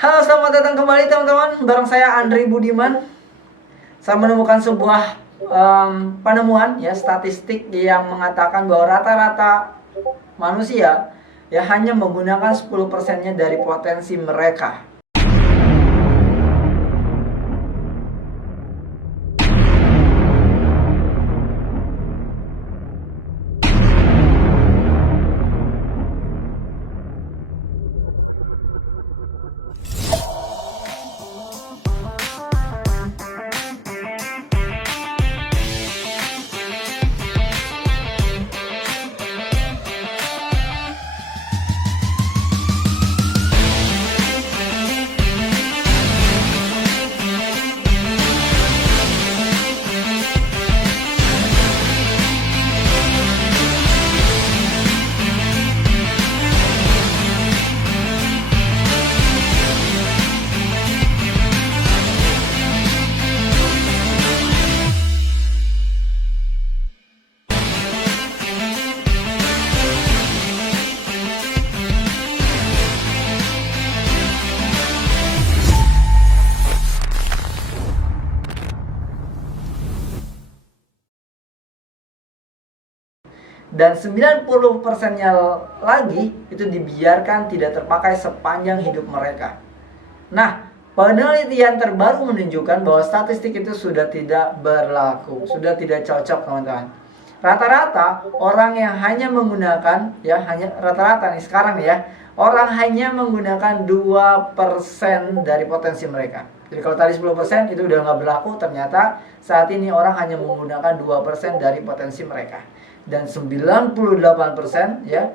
Halo, selamat datang kembali teman-teman. Bareng saya Andri Budiman. Saya menemukan sebuah penemuan ya statistik yang mengatakan bahwa rata-rata manusia ya hanya menggunakan 10%-nya dari potensi mereka. Dan 90%-nya lagi itu dibiarkan tidak terpakai sepanjang hidup mereka. Nah, penelitian terbaru menunjukkan bahwa statistik itu sudah tidak berlaku, sudah tidak cocok teman-teman. Rata-rata orang yang hanya menggunakan rata-rata nih sekarang ya, orang hanya menggunakan 2% dari potensi mereka. Jadi kalau tadi 10% itu udah nggak berlaku, ternyata saat ini orang hanya menggunakan 2% dari potensi mereka. Dan 98% ya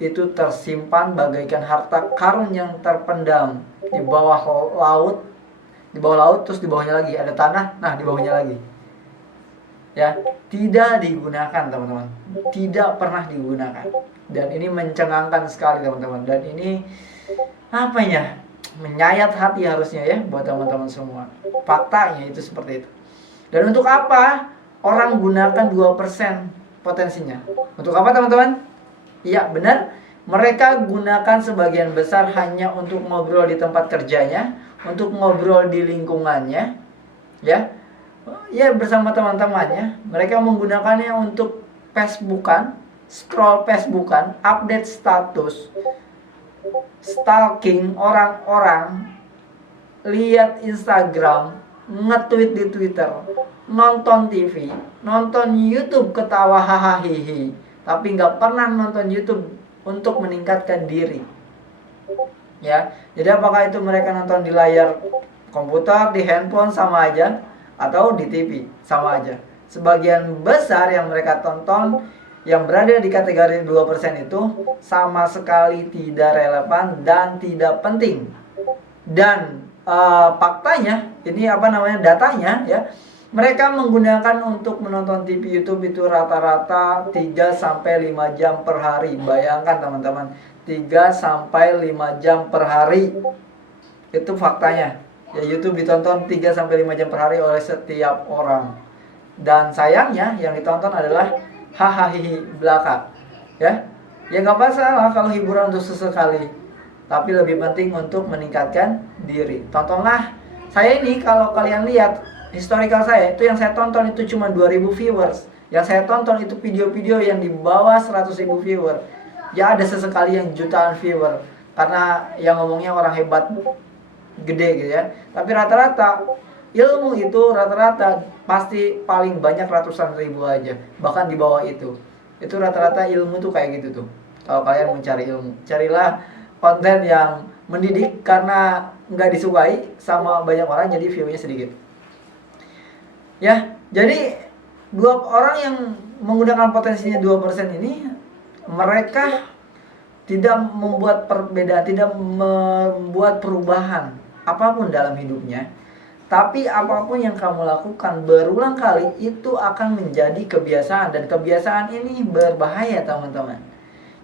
itu tersimpan bagaikan harta karun yang terpendam di bawah laut, terus di bawahnya lagi ada tanah, nah di bawahnya lagi. Ya, tidak digunakan teman-teman. Tidak pernah digunakan. Dan ini mencengangkan sekali teman-teman. Dan ini apa ya? Menyayat hati harusnya ya buat teman-teman semua. Faktanya itu seperti itu. Dan untuk apa orang gunakan 2% potensinya? Untuk apa teman-teman? Iya benar, mereka gunakan sebagian besar hanya untuk ngobrol di tempat kerjanya, untuk ngobrol di lingkungannya, ya bersama teman-temannya. Mereka menggunakannya untuk Facebookan, scroll Facebookan, update status, stalking orang-orang, lihat Instagram, nge-tweet di Twitter, nonton TV, nonton YouTube ketawa hahaha, tapi nggak pernah nonton YouTube untuk meningkatkan diri. Ya, jadi apakah itu mereka nonton di layar komputer, di handphone sama aja, atau di TV sama aja. Sebagian besar yang mereka tonton yang berada di kategori 2% itu sama sekali tidak relevan dan tidak penting. Dan faktanya, ini datanya ya, mereka menggunakan untuk menonton TV YouTube itu rata-rata 3-5 jam per hari. Bayangkan teman-teman, 3-5 jam per hari. Itu faktanya. Ya, YouTube ditonton 3-5 jam per hari oleh setiap orang. Dan sayangnya yang ditonton adalah hahaha belaka. Ya nggak masalah kalau hiburan untuk sesekali, tapi lebih penting untuk meningkatkan diri. Tontonlah saya ini, kalau kalian lihat historical saya, itu yang saya tonton itu cuma 2000 viewers. Yang saya tonton itu video-video yang di bawah 100.000 viewer. Ya ada sesekali yang jutaan viewer, karena yang ngomongnya orang hebat gede gitu ya. Tapi rata-rata ilmu itu rata-rata pasti paling banyak ratusan ribu aja, bahkan di bawah itu. Itu rata-rata ilmu tuh kayak gitu tuh. Kalau kalian mencari ilmu, carilah konten yang mendidik, karena nggak disukai sama banyak orang jadi view-nya sedikit. Ya, jadi dua orang yang menggunakan potensinya 2% ini, mereka tidak membuat perbedaan, tidak membuat perubahan apapun dalam hidupnya. Tapi apapun yang kamu lakukan berulang kali itu akan menjadi kebiasaan, dan kebiasaan ini berbahaya teman-teman.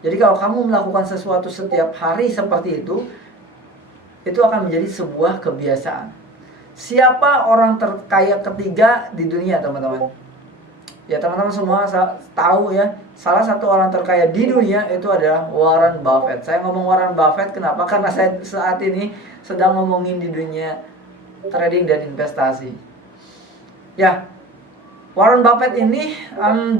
Jadi kalau kamu melakukan sesuatu setiap hari seperti itu akan menjadi sebuah kebiasaan. Siapa orang terkaya ketiga di dunia teman-teman? Ya teman-teman semua tahu ya, salah satu orang terkaya di dunia itu adalah Warren Buffett. Saya ngomong Warren Buffett kenapa? Karena saya saat ini sedang ngomongin di dunia trading dan investasi. Ya, Warren Buffett ini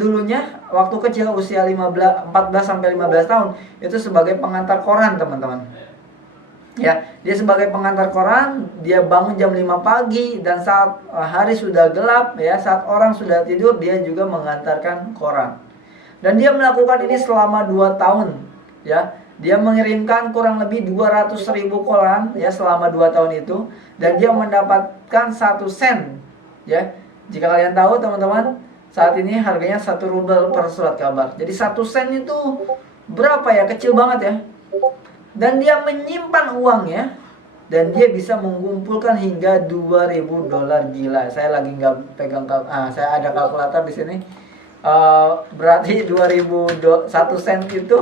dulunya waktu kecil usia 14 sampai 15 tahun itu sebagai pengantar koran, teman-teman. Ya, dia sebagai pengantar koran, dia bangun jam 5 pagi dan saat hari sudah gelap ya, saat orang sudah tidur dia juga mengantarkan koran. Dan dia melakukan ini selama 2 tahun ya. Dia mengirimkan kurang lebih 200.000 koran ya selama 2 tahun itu dan dia mendapatkan 1 sen ya. Jika kalian tahu teman-teman, saat ini harganya 1 rubel per surat kabar. Jadi 1 sen itu berapa ya? Kecil banget ya. Dan dia menyimpan uangnya dan dia bisa mengumpulkan hingga 2.000 dolar. Gila, saya lagi nggak pegang saya ada kalkulator di sini. Berarti 1 sen itu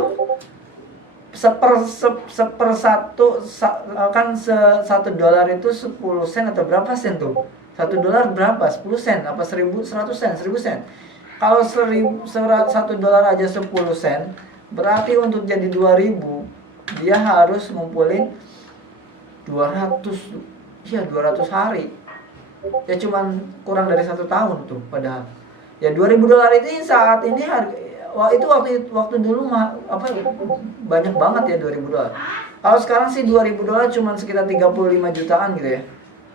kan 1 dolar itu 10 sen atau berapa sen tuh? 1 dolar berapa? 10 sen apa 100 sen? 1000 sen. Kalau 1 dolar aja 10 sen, berarti untuk jadi 2.000 dia harus ngumpulin 200 hari. Ya cuman kurang dari 1 tahun tuh padahal. Ya 2.000 dolar itu saat ini harga itu waktu dulu banyak banget ya 2.000 dolar. Kalau sekarang sih 2.000 dolar cuman sekitar 35 jutaan gitu ya.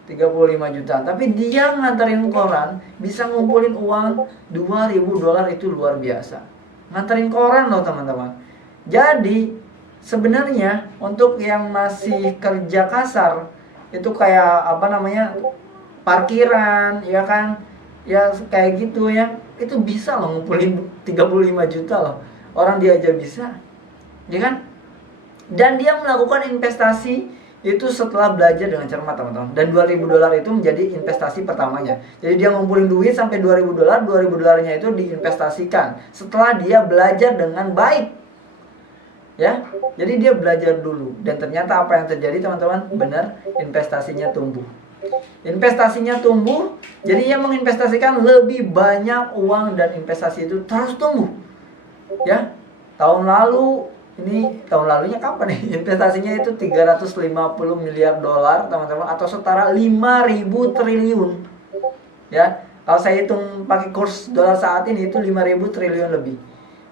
35 jutaan. Tapi dia nganterin koran bisa ngumpulin uang 2.000 dolar, itu luar biasa. Nganterin koran loh teman-teman. Jadi sebenarnya untuk yang masih kerja kasar itu kayak parkiran ya kan, ya kayak gitu ya, itu bisa loh ngumpulin 35 juta loh. Orang dia aja bisa, ya kan? Dan dia melakukan investasi itu setelah belajar dengan cermat teman-teman. Dan 2.000 dolar itu menjadi investasi pertamanya. Jadi dia ngumpulin duit sampai 2.000 dolar, 2.000 dolarnya itu diinvestasikan setelah dia belajar dengan baik. Ya, jadi dia belajar dulu dan ternyata apa yang terjadi teman-teman? Benar, investasinya tumbuh. Investasinya tumbuh, jadi dia menginvestasikan lebih banyak uang dan investasi itu terus tumbuh. Ya, tahun lalunya kapan nih? Investasinya itu 350 miliar dolar teman-teman, atau setara 5.000 triliun. Ya, kalau saya hitung pakai kurs dolar saat ini itu 5.000 triliun lebih.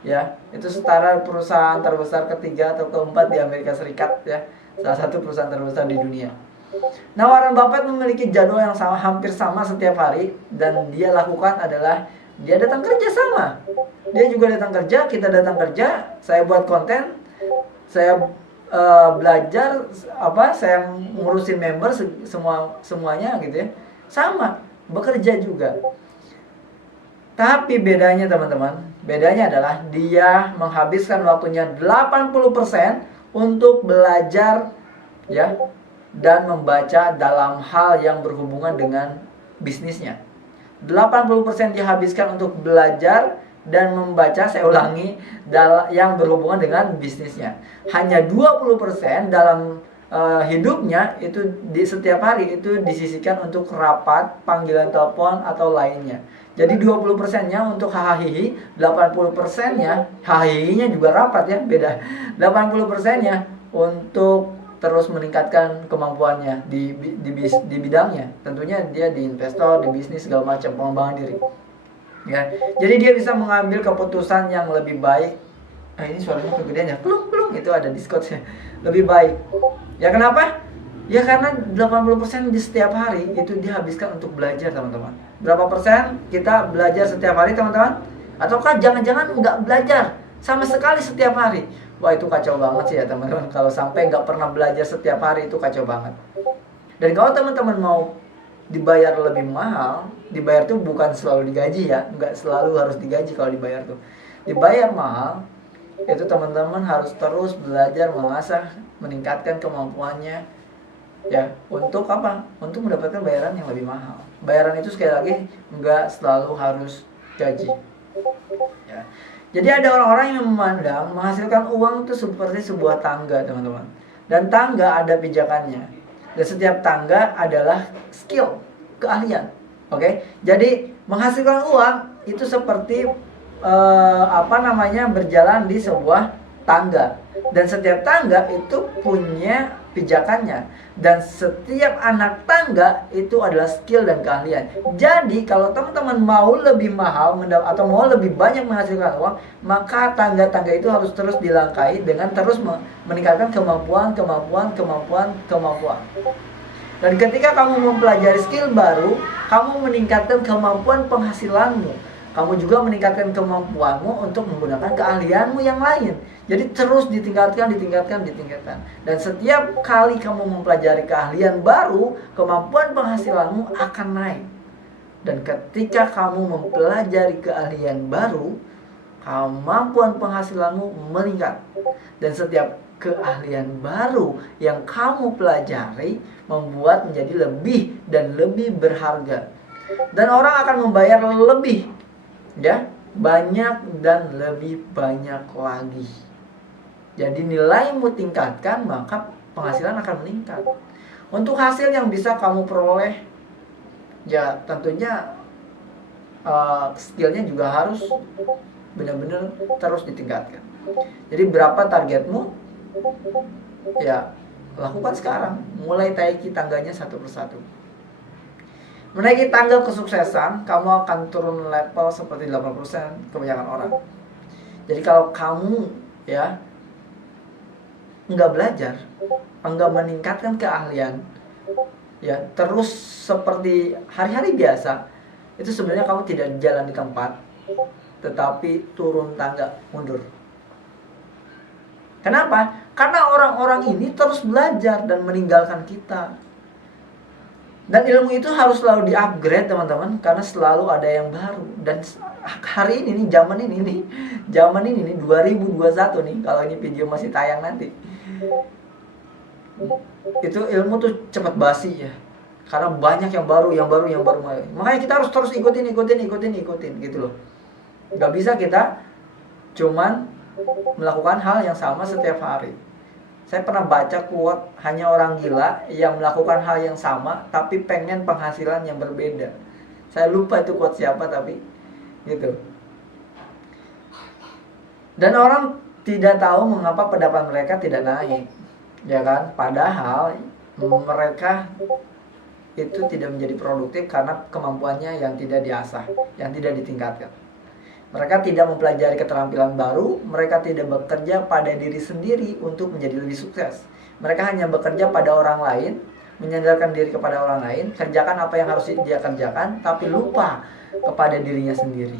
Ya, itu setara perusahaan terbesar ketiga atau keempat di Amerika Serikat ya, salah satu perusahaan terbesar di dunia. Nah, Warren Buffett memiliki jadwal yang hampir sama setiap hari, dan dia lakukan adalah dia datang kerja sama. Dia juga datang kerja, kita datang kerja, saya buat konten, saya belajar saya ngurusin member semuanya gitu ya. Sama, bekerja juga. Tapi bedanya teman-teman, bedanya adalah dia menghabiskan waktunya 80% untuk belajar ya dan membaca dalam hal yang berhubungan dengan bisnisnya. 80% dihabiskan untuk belajar dan membaca, saya ulangi, yang berhubungan dengan bisnisnya. Hanya 20% dalam hidupnya itu di setiap hari itu disisihkan untuk rapat, panggilan telepon atau lainnya. Jadi 20%-nya untuk hahaha, 80%-nya hahaha-nya juga rapat ya, beda. 80%-nya untuk terus meningkatkan kemampuannya di bidangnya. Tentunya dia di investor, di bisnis segala macam, pengembangan diri. Ya. Jadi dia bisa mengambil keputusan yang lebih baik. Ini suaranya kegedean ya. Klung itu ada Discord-nya. Lebih baik. Ya kenapa? Ya karena 80% di setiap hari itu dihabiskan untuk belajar teman-teman. Berapa persen kita belajar setiap hari teman-teman? Ataukah jangan-jangan nggak belajar sama sekali setiap hari? Wah, itu kacau banget sih ya teman-teman. Kalau sampai nggak pernah belajar setiap hari itu kacau banget. Dan kalau teman-teman mau dibayar lebih mahal, dibayar tuh bukan selalu digaji ya, nggak selalu harus digaji kalau dibayar tuh. Dibayar mahal, itu teman-teman harus terus belajar, mengasah, meningkatkan kemampuannya. Ya, untuk apa? Untuk mendapatkan bayaran yang lebih mahal. Bayaran itu sekali lagi nggak selalu harus gaji. Ya. Jadi ada orang-orang yang memandang menghasilkan uang itu seperti sebuah tangga teman-teman. Dan tangga ada pijakannya. Dan setiap tangga adalah skill, keahlian. Oke? Jadi menghasilkan uang itu seperti berjalan di sebuah tangga, dan setiap tangga itu punya pijakannya, dan setiap anak tangga itu adalah skill dan keahlian. Jadi kalau teman-teman mau lebih mahal atau mau lebih banyak menghasilkan uang, maka tangga-tangga itu harus terus dilangkahi dengan terus meningkatkan kemampuan. Dan ketika kamu mempelajari skill baru, kamu meningkatkan kemampuan penghasilanmu. Kamu juga meningkatkan kemampuanmu untuk menggunakan keahlianmu yang lain. Jadi terus ditingkatkan. Dan setiap kali kamu mempelajari keahlian baru, kemampuan penghasilanmu akan naik. Dan ketika kamu mempelajari keahlian baru, kemampuan penghasilanmu meningkat. Dan setiap keahlian baru yang kamu pelajari membuat menjadi lebih dan lebih berharga. Dan orang akan membayar lebih, ya, banyak dan lebih banyak lagi. Jadi nilaimu tingkatkan, maka penghasilan akan meningkat. Untuk hasil yang bisa kamu peroleh, ya tentunya skillnya juga harus benar-benar terus ditingkatkan. Jadi berapa targetmu? Ya, lakukan sekarang. Mulai taiki tangganya satu persatu. Menaiki tangga kesuksesan, kamu akan turun level seperti 80% kebanyakan orang. Jadi kalau kamu ya nggak belajar, nggak meningkatkan keahlian, ya terus seperti hari-hari biasa, itu sebenarnya kamu tidak jalan di tempat, tetapi turun tangga, mundur. Kenapa? Karena orang-orang ini terus belajar dan meninggalkan kita. Dan ilmu itu harus selalu di-upgrade, teman-teman, karena selalu ada yang baru. Dan hari ini nih, zaman ini nih 2021 nih, kalau ini video masih tayang nanti, itu ilmu tuh cepat basi ya. Karena banyak yang baru. Makanya kita harus terus ikutin gitu loh. Gak bisa kita cuman melakukan hal yang sama setiap hari. Saya pernah baca quote, hanya orang gila yang melakukan hal yang sama tapi pengen penghasilan yang berbeda. Saya lupa itu quote siapa, tapi gitu. Dan orang tidak tahu mengapa pendapatan mereka tidak naik, ya kan? Padahal mereka itu tidak menjadi produktif karena kemampuannya yang tidak diasah, yang tidak ditingkatkan. Mereka tidak mempelajari keterampilan baru, mereka tidak bekerja pada diri sendiri untuk menjadi lebih sukses. Mereka hanya bekerja pada orang lain, menyandarkan diri kepada orang lain, kerjakan apa yang harus dia kerjakan, tapi lupa kepada dirinya sendiri.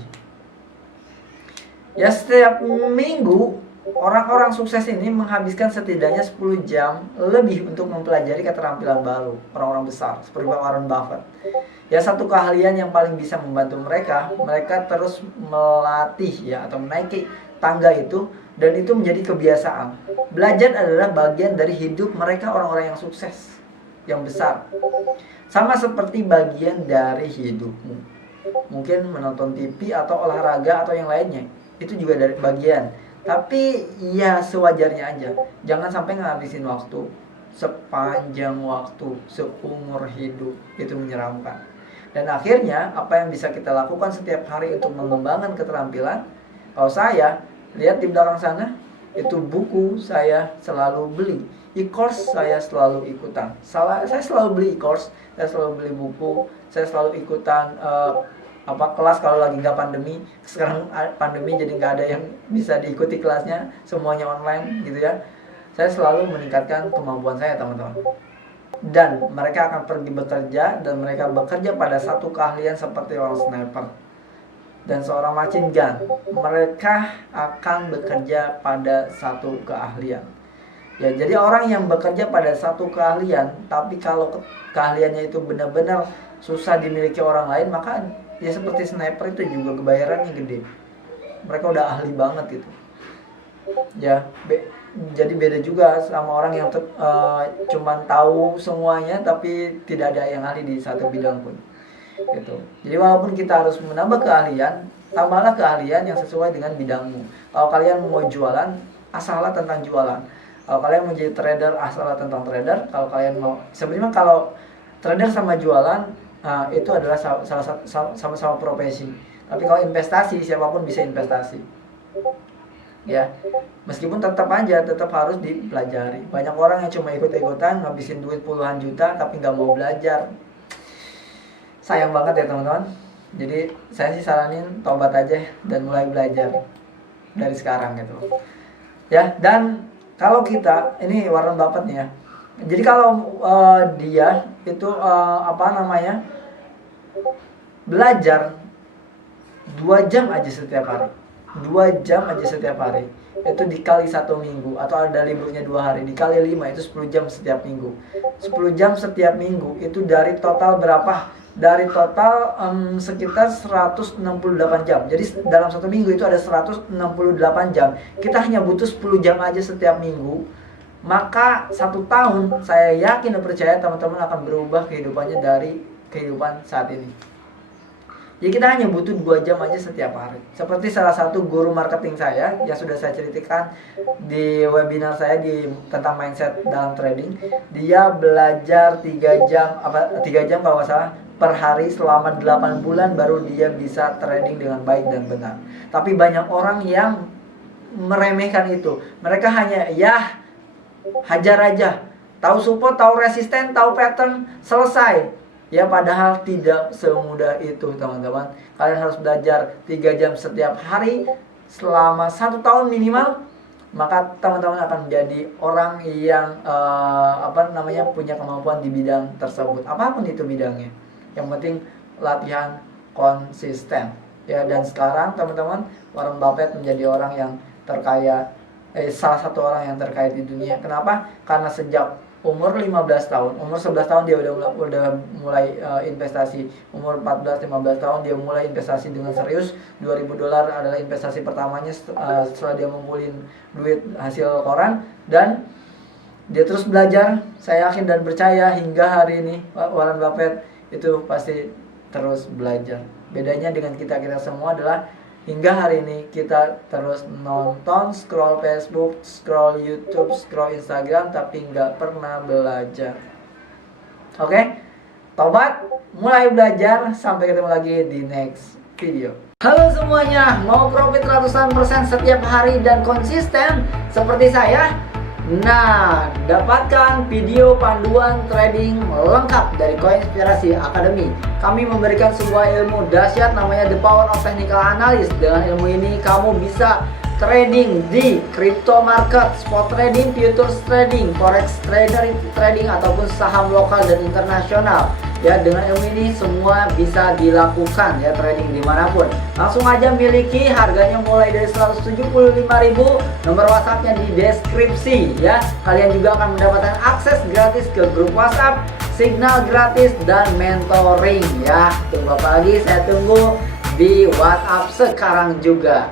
Ya, setiap minggu orang-orang sukses ini menghabiskan setidaknya 10 jam lebih untuk mempelajari keterampilan baru. Orang-orang besar seperti Warren Buffett. Ya, satu keahlian yang paling bisa membantu mereka terus melatih ya, atau menaiki tangga itu, dan itu menjadi kebiasaan. Belajar adalah bagian dari hidup mereka, orang-orang yang sukses, yang besar. Sama seperti bagian dari hidupmu. Mungkin menonton TV atau olahraga atau yang lainnya, itu juga dari bagian. Tapi ya sewajarnya aja. Jangan sampai ngabisin waktu sepanjang waktu, seumur hidup. Itu menyeramkan. Dan akhirnya apa yang bisa kita lakukan setiap hari untuk mengembangkan keterampilan? Kalau saya lihat di belakang sana, itu buku saya selalu beli, e-course saya selalu ikutan. Saya selalu beli e-course, saya selalu beli buku, saya selalu ikutan kelas kalau lagi nggak pandemi. Sekarang pandemi jadi nggak ada yang bisa diikuti kelasnya, semuanya online gitu ya. Saya selalu meningkatkan kemampuan saya, teman-teman. Dan mereka akan pergi bekerja, dan mereka bekerja pada satu keahlian seperti orang sniper dan seorang machine gun. Mereka akan bekerja pada satu keahlian. Ya, jadi orang yang bekerja pada satu keahlian, tapi kalau keahliannya itu benar-benar susah dimiliki orang lain, maka ya seperti sniper itu juga kebayarannya gede. Mereka udah ahli banget itu. Ya, jadi beda juga sama orang yang cuman tahu semuanya tapi tidak ada yang ahli di satu bidang pun. Gitu. Jadi walaupun kita harus menambah keahlian, tambahlah keahlian yang sesuai dengan bidangmu. Kalau kalian mau jualan, asallah tentang jualan. Kalau kalian mau jadi trader, asallah tentang trader. Kalau kalian mau, sebenarnya kalau trader sama jualan itu adalah sama-sama profesi. Tapi kalau investasi, siapapun bisa investasi. Ya, meskipun tetap harus dipelajari. Banyak orang yang cuma ikut-ikutan ngabisin duit puluhan juta tapi nggak mau belajar. Sayang banget ya teman-teman. Jadi saya sih saranin tobat aja dan mulai belajar dari sekarang gitu. Ya, dan kalau kita, ini Warren Buffett nih ya. Jadi kalau dia itu belajar 2 jam aja setiap hari. 2 jam aja setiap hari. Itu dikali 1 minggu, atau ada liburnya 2 hari, dikali 5 itu 10 jam setiap minggu. 10 jam setiap minggu itu dari total berapa? Dari total sekitar 168 jam. Jadi dalam 1 minggu itu ada 168 jam. Kita hanya butuh 10 jam aja setiap minggu. Maka 1 tahun saya yakin dan percaya teman-teman akan berubah kehidupannya dari kehidupan saat ini. Jadi kita hanya butuh 2 jam aja setiap hari. Seperti salah satu guru marketing saya yang sudah saya ceritakan di webinar saya tentang mindset dalam trading. Dia belajar 3 jam kalau nggak salah per hari selama 8 bulan baru dia bisa trading dengan baik dan benar. Tapi banyak orang yang meremehkan itu. Mereka hanya hajar aja. Tahu support, tahu resisten, tahu pattern, selesai. Ya, padahal tidak semudah itu teman-teman. Kalian harus belajar 3 jam setiap hari selama 1 tahun minimal. Maka teman-teman akan menjadi orang yang punya kemampuan di bidang tersebut. Apapun itu bidangnya. Yang penting latihan konsisten. Ya, dan sekarang teman-teman, Warren Buffett menjadi orang yang terkaya, salah satu orang yang terkaya di dunia. Kenapa? Karena sejak umur 15 tahun, umur 11 tahun dia udah mulai investasi. Umur 14-15 tahun dia mulai investasi dengan serius. $2.000 adalah investasi pertamanya setelah dia ngumpulin duit hasil koran. Dan dia terus belajar. Saya yakin dan percaya hingga hari ini Warren Buffett itu pasti terus belajar. Bedanya dengan kita semua adalah hingga hari ini kita terus nonton, scroll Facebook, scroll YouTube, scroll Instagram, tapi nggak pernah belajar. Oke? Tobat, mulai belajar. Sampai ketemu lagi di next video. Halo semuanya, mau profit ratusan persen setiap hari dan konsisten seperti saya? Nah, dapatkan video panduan trading lengkap dari Koinspirasi Academy. Kami memberikan sebuah ilmu dahsyat namanya The Power of Technical Analysis. Dengan ilmu ini kamu bisa trading di crypto market, spot trading, futures trading, forex trading ataupun saham lokal dan internasional. Ya, dengan ilmu ini semua bisa dilakukan ya, trading dimanapun. Langsung aja miliki, harganya mulai dari 175.000. Nomor WhatsAppnya di deskripsi ya. Kalian juga akan mendapatkan akses gratis ke grup WhatsApp, signal gratis dan mentoring ya. Tunggu apa lagi? Saya tunggu di WhatsApp sekarang juga.